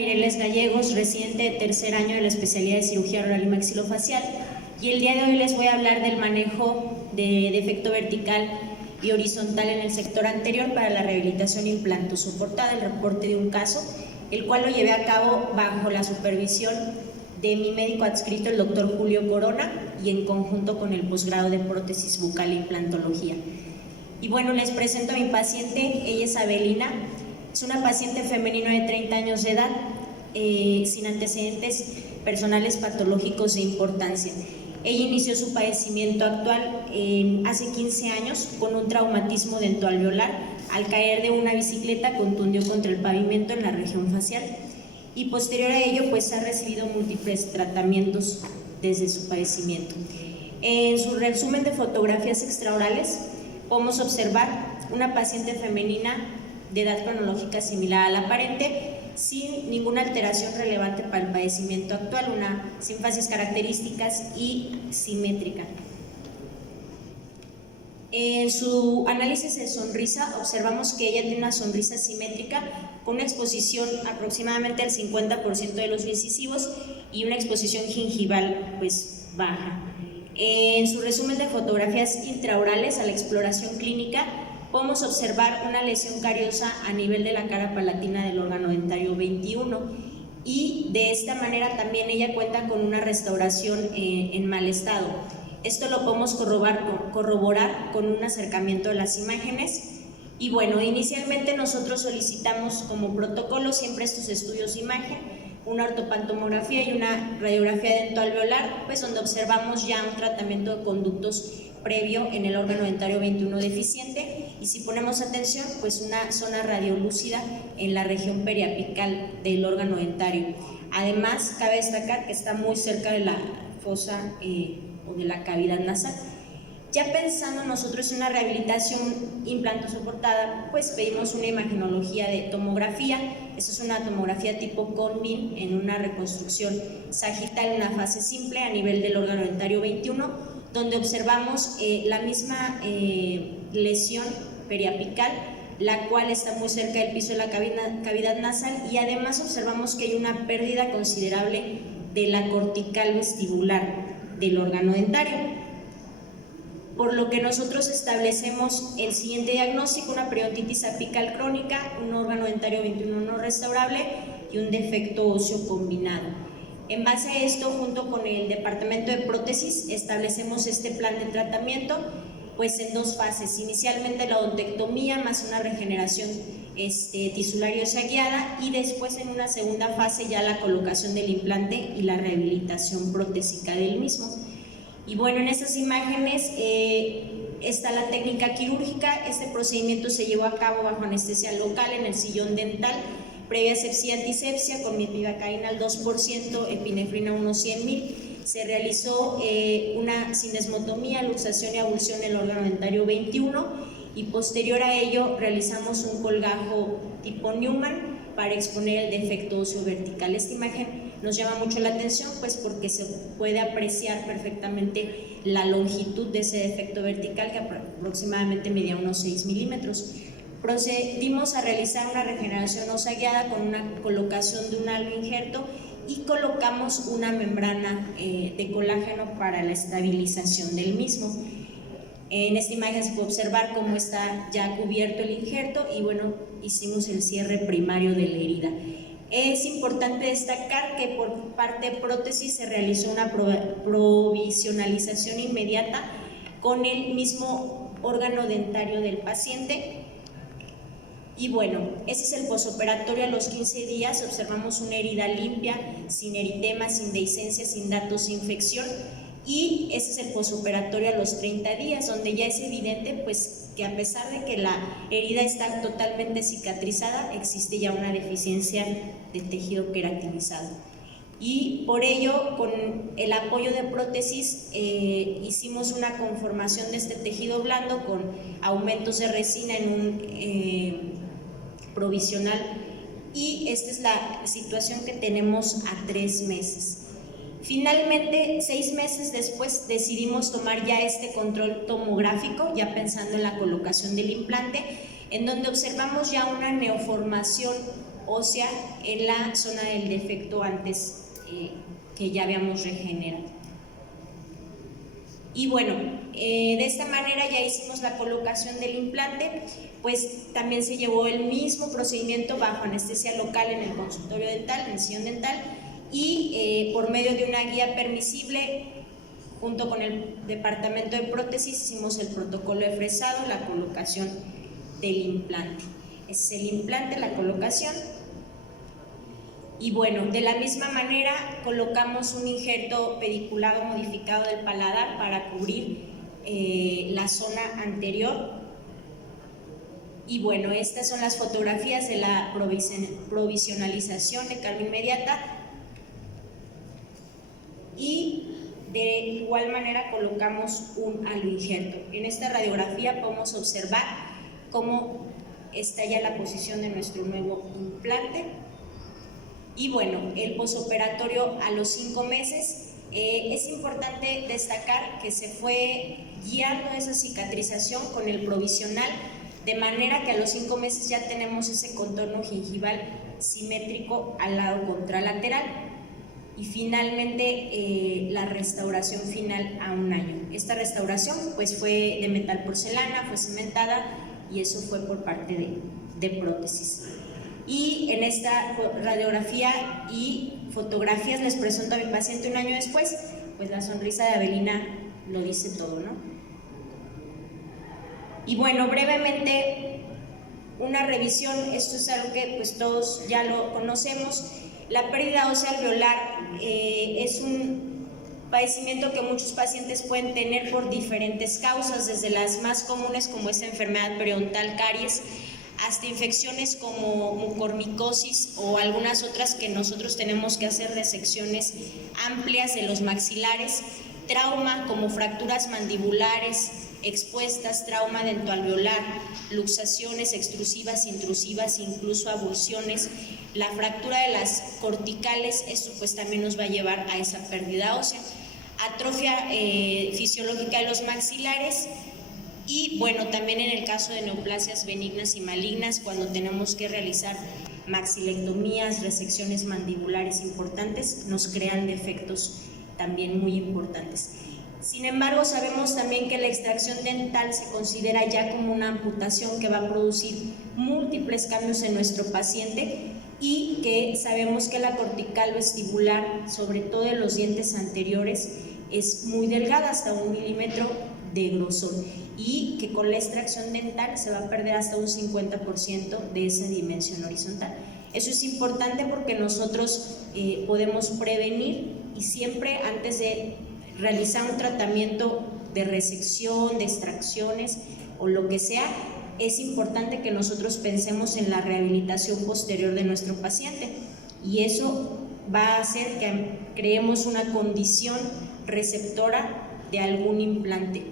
Mireles Gallegos, residente de tercer año de la especialidad de cirugía oral y maxilofacial, y el día de hoy les voy a hablar del manejo de defecto vertical y horizontal en el sector anterior para la rehabilitación implantosoportada, el reporte de un caso, el cual lo llevé a cabo bajo la supervisión de mi médico adscrito, el doctor Julio Corona, y en conjunto con el posgrado de prótesis bucal e implantología. Y bueno, les presento a mi paciente. Ella es Abelina, es una paciente femenina de 30 años de edad, sin antecedentes personales patológicos de importancia. Ella inició su padecimiento actual hace 15 años con un traumatismo dentoalveolar. Al caer de una bicicleta contundió contra el pavimento en la región facial y posterior a ello pues ha recibido múltiples tratamientos desde su padecimiento. En su resumen de fotografías extraorales podemos observar una paciente femenina de edad cronológica similar a la aparente, sin ninguna alteración relevante para el padecimiento actual, una sinfasis características y simétrica. En su análisis de sonrisa observamos que ella tiene una sonrisa simétrica con una exposición aproximadamente del 50% de los incisivos y una exposición gingival pues baja. En su resumen de fotografías intraorales a la exploración clínica podemos observar una lesión cariosa a nivel de la cara palatina del órgano dentario 21 y de esta manera también ella cuenta con una restauración en mal estado. Esto lo podemos corroborar con un acercamiento de las imágenes. Y bueno, inicialmente nosotros solicitamos como protocolo siempre estos estudios de imagen, una ortopantomografía y una radiografía dentoalveolar, pues donde observamos ya un tratamiento de conductos previo en el órgano dentario 21 deficiente, y si ponemos atención, pues una zona radiolúcida en la región periapical del órgano dentario. Además, cabe destacar que está muy cerca de la fosa o de la cavidad nasal. Ya pensando nosotros en una rehabilitación implantosoportada, pues pedimos una imagenología de tomografía. Esta es una tomografía tipo Conmin en una reconstrucción sagital en una fase simple a nivel del órgano dentario 21, donde observamos la misma lesión periapical, la cual está muy cerca del piso de la cavidad nasal, y además observamos que hay una pérdida considerable de la cortical vestibular del órgano dentario. Por lo que nosotros establecemos el siguiente diagnóstico: una periodontitis apical crónica, un órgano dentario 21 no restaurable y un defecto óseo combinado. En base a esto, junto con el departamento de prótesis, establecemos este plan de tratamiento pues en dos fases: inicialmente la odontectomía más una regeneración tisular y ósea guiada, y después en una segunda fase ya la colocación del implante y la rehabilitación protésica del mismo. Y bueno, en estas imágenes está la técnica quirúrgica. Este procedimiento se llevó a cabo bajo anestesia local en el sillón dental, previa asepsia y antisepsia con mirvidacaína al 2%, epinefrina unos 100.000. Se realizó una cinesmotomía, luxación y abulsión en el órgano dentario 21, y posterior a ello realizamos un colgajo tipo Newman para exponer el defecto óseo vertical. Esta imagen nos llama mucho la atención pues porque se puede apreciar perfectamente la longitud de ese defecto vertical, que aproximadamente medía unos 6 milímetros. Procedimos a realizar una regeneración ósea guiada con una colocación de un halo injerto y colocamos una membrana de colágeno para la estabilización del mismo. En esta imagen se puede observar cómo está ya cubierto el injerto y bueno, hicimos el cierre primario de la herida. Es importante destacar que por parte de prótesis se realizó una provisionalización inmediata con el mismo órgano dentario del paciente. Y bueno, ese es el posoperatorio a los 15 días. Observamos una herida limpia, sin eritema, sin dehiscencia, sin datos de infección. Y ese es el posoperatorio a los 30 días, donde ya es evidente pues que a pesar de que la herida está totalmente cicatrizada, existe ya una deficiencia de tejido queratinizado. Y por ello, con el apoyo de prótesis, hicimos una conformación de este tejido blando con aumentos de resina en un provisional, y esta es la situación que tenemos a 3 meses. Finalmente, 6 meses después, decidimos tomar ya este control tomográfico, ya pensando en la colocación del implante, en donde observamos ya una neoformación ósea en la zona del defecto antes que ya habíamos regenerado. Y bueno, de esta manera ya hicimos la colocación del implante, pues también se llevó el mismo procedimiento bajo anestesia local en el consultorio dental, en el sillón dental, y por medio de una guía permisible, junto con el departamento de prótesis, hicimos el protocolo de fresado, la colocación del implante. Ese es el implante, la colocación. Y bueno, de la misma manera colocamos un injerto pediculado modificado del paladar para cubrir la zona anterior. Y bueno, estas son las fotografías de la provisionalización de calma inmediata. Y de igual manera colocamos un aloinjerto. En esta radiografía podemos observar cómo está ya la posición de nuestro nuevo implante. Y bueno, el posoperatorio a los 5 meses, es importante destacar que se fue guiando esa cicatrización con el provisional, de manera que a los 5 meses ya tenemos ese contorno gingival simétrico al lado contralateral. Y finalmente la restauración final a 1 año. Esta restauración pues fue de metal porcelana, fue cementada, y eso fue por parte de prótesis. Y en esta radiografía y fotografías les presento a mi paciente 1 año después, pues la sonrisa de Avelina lo dice todo, ¿no? Y bueno, brevemente una revisión, esto es algo que pues todos ya lo conocemos. La pérdida ósea alveolar es un padecimiento que muchos pacientes pueden tener por diferentes causas, desde las más comunes como esa enfermedad periodontal, caries, hasta infecciones como mucormicosis o algunas otras que nosotros tenemos que hacer resecciones amplias de los maxilares, trauma como fracturas mandibulares expuestas, trauma dentoalveolar, luxaciones extrusivas, intrusivas, incluso avulsiones, la fractura de las corticales, esto pues también nos va a llevar a esa pérdida ósea, atrofia fisiológica de los maxilares. Y bueno, también en el caso de neoplasias benignas y malignas, cuando tenemos que realizar maxilectomías, resecciones mandibulares importantes, nos crean defectos también muy importantes. Sin embargo, sabemos también que la extracción dental se considera ya como una amputación que va a producir múltiples cambios en nuestro paciente, y que sabemos que la cortical vestibular, sobre todo en los dientes anteriores, es muy delgada, hasta 1 milímetro de grosor, y que con la extracción dental se va a perder hasta un 50% de esa dimensión horizontal. Eso es importante porque nosotros podemos prevenir, y siempre antes de realizar un tratamiento de resección, de extracciones o lo que sea, es importante que nosotros pensemos en la rehabilitación posterior de nuestro paciente, y eso va a hacer que creemos una condición receptora de algún implante.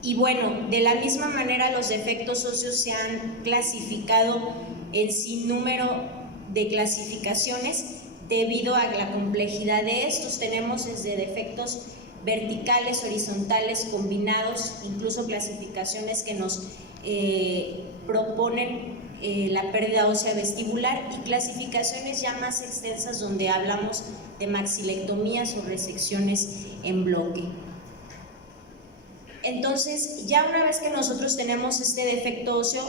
Y bueno, de la misma manera los defectos óseos se han clasificado en sinnúmero de clasificaciones debido a la complejidad de estos. Tenemos desde defectos verticales, horizontales, combinados, incluso clasificaciones que nos proponen la pérdida ósea vestibular, y clasificaciones ya más extensas donde hablamos de maxilectomías o resecciones en bloque. Entonces, ya una vez que nosotros tenemos este defecto óseo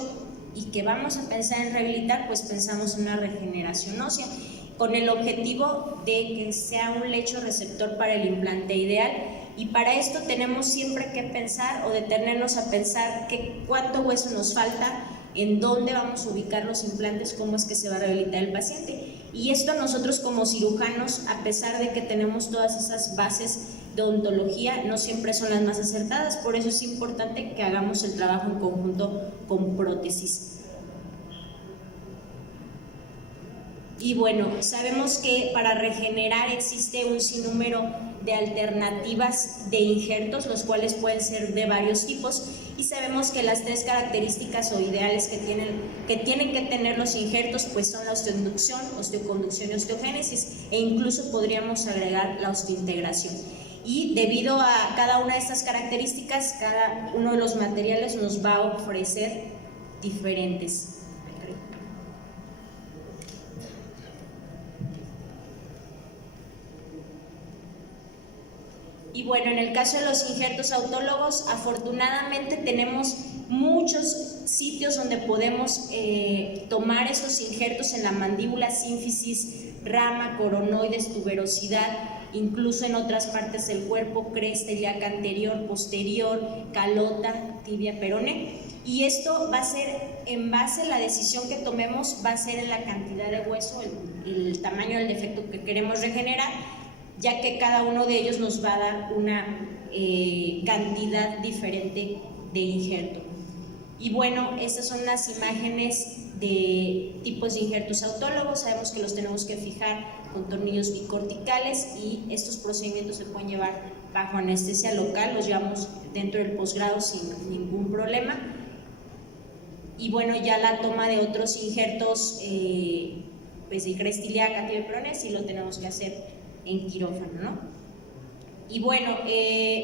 y que vamos a pensar en rehabilitar, pues pensamos en una regeneración ósea, con el objetivo de que sea un lecho receptor para el implante ideal. Y para esto tenemos siempre que pensar o detenernos a pensar cuánto hueso nos falta, en dónde vamos a ubicar los implantes, cómo es que se va a rehabilitar el paciente. Y esto nosotros como cirujanos, a pesar de que tenemos todas esas bases de odontología, no siempre son las más acertadas. Por eso es importante que hagamos el trabajo en conjunto con prótesis. Y bueno, sabemos que para regenerar existe un sinnúmero de alternativas de injertos, los cuales pueden ser de varios tipos, y sabemos que las 3 características o ideales que tienen que tener los injertos pues son la osteoinducción, osteoconducción y osteogénesis, e incluso podríamos agregar la osteointegración. Y debido a cada una de estas características, cada uno de los materiales nos va a ofrecer diferentes. Y bueno, en el caso de los injertos autólogos, afortunadamente tenemos muchos sitios donde podemos tomar esos injertos en la mandíbula, sínfisis, rama, coronoides, tuberosidad, incluso en otras partes del cuerpo, cresta, ilíaca anterior, posterior, calota, tibia, peroné. Y esto va a ser en base a la decisión que tomemos, va a ser en la cantidad de hueso, el tamaño del defecto que queremos regenerar, ya que cada uno de ellos nos va a dar una cantidad diferente de injerto. Y bueno, estas son las imágenes de tipos de injertos autólogos. Sabemos que los tenemos que fijar con tornillos bicorticales y estos procedimientos se pueden llevar bajo anestesia local, los llevamos dentro del posgrado sin ningún problema. Y bueno, ya la toma de otros injertos, pues de cresta ilíaca, tibia, peroné, sí lo tenemos que hacer en quirófano, ¿no? Y bueno,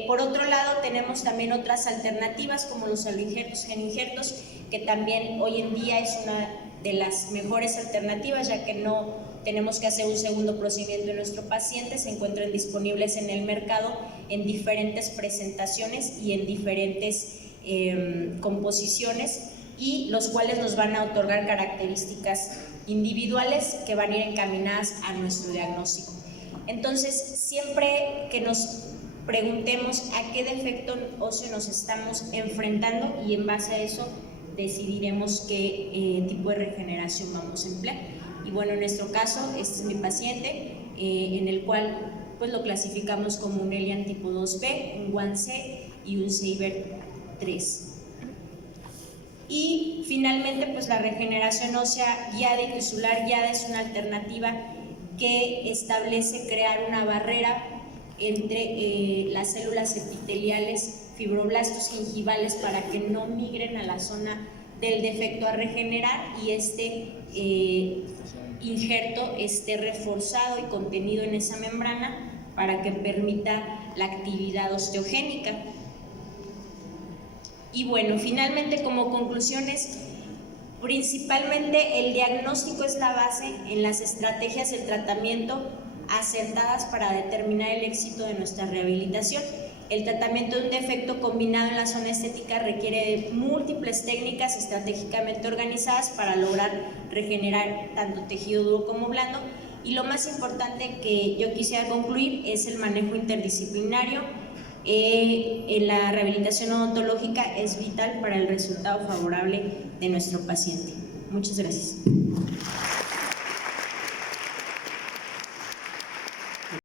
por otro lado tenemos también otras alternativas como los aloinjertos, geninjertos, que también hoy en día es una de las mejores alternativas, ya que no tenemos que hacer un segundo procedimiento en nuestro paciente, se encuentran disponibles en el mercado en diferentes presentaciones y en diferentes composiciones, y los cuales nos van a otorgar características individuales que van a ir encaminadas a nuestro diagnóstico. Entonces, siempre que nos preguntemos a qué defecto óseo nos estamos enfrentando, y en base a eso decidiremos qué tipo de regeneración vamos a emplear. Y bueno, en nuestro caso, este es mi paciente, en el cual pues lo clasificamos como un Elian tipo 2B, un One-C y un Seibert 3. Y finalmente, pues la regeneración ósea guiada y tisular guiada es una alternativa que establece crear una barrera entre las células epiteliales, fibroblastos gingivales, para que no migren a la zona del defecto a regenerar y este injerto esté reforzado y contenido en esa membrana para que permita la actividad osteogénica. Y bueno, finalmente, como conclusiones, principalmente el diagnóstico es la base en las estrategias del tratamiento acertadas para determinar el éxito de nuestra rehabilitación. El tratamiento de un defecto combinado en la zona estética requiere de múltiples técnicas estratégicamente organizadas para lograr regenerar tanto tejido duro como blando, y lo más importante que yo quisiera concluir es el manejo interdisciplinario en la rehabilitación odontológica es vital para el resultado favorable de nuestro paciente. Muchas gracias.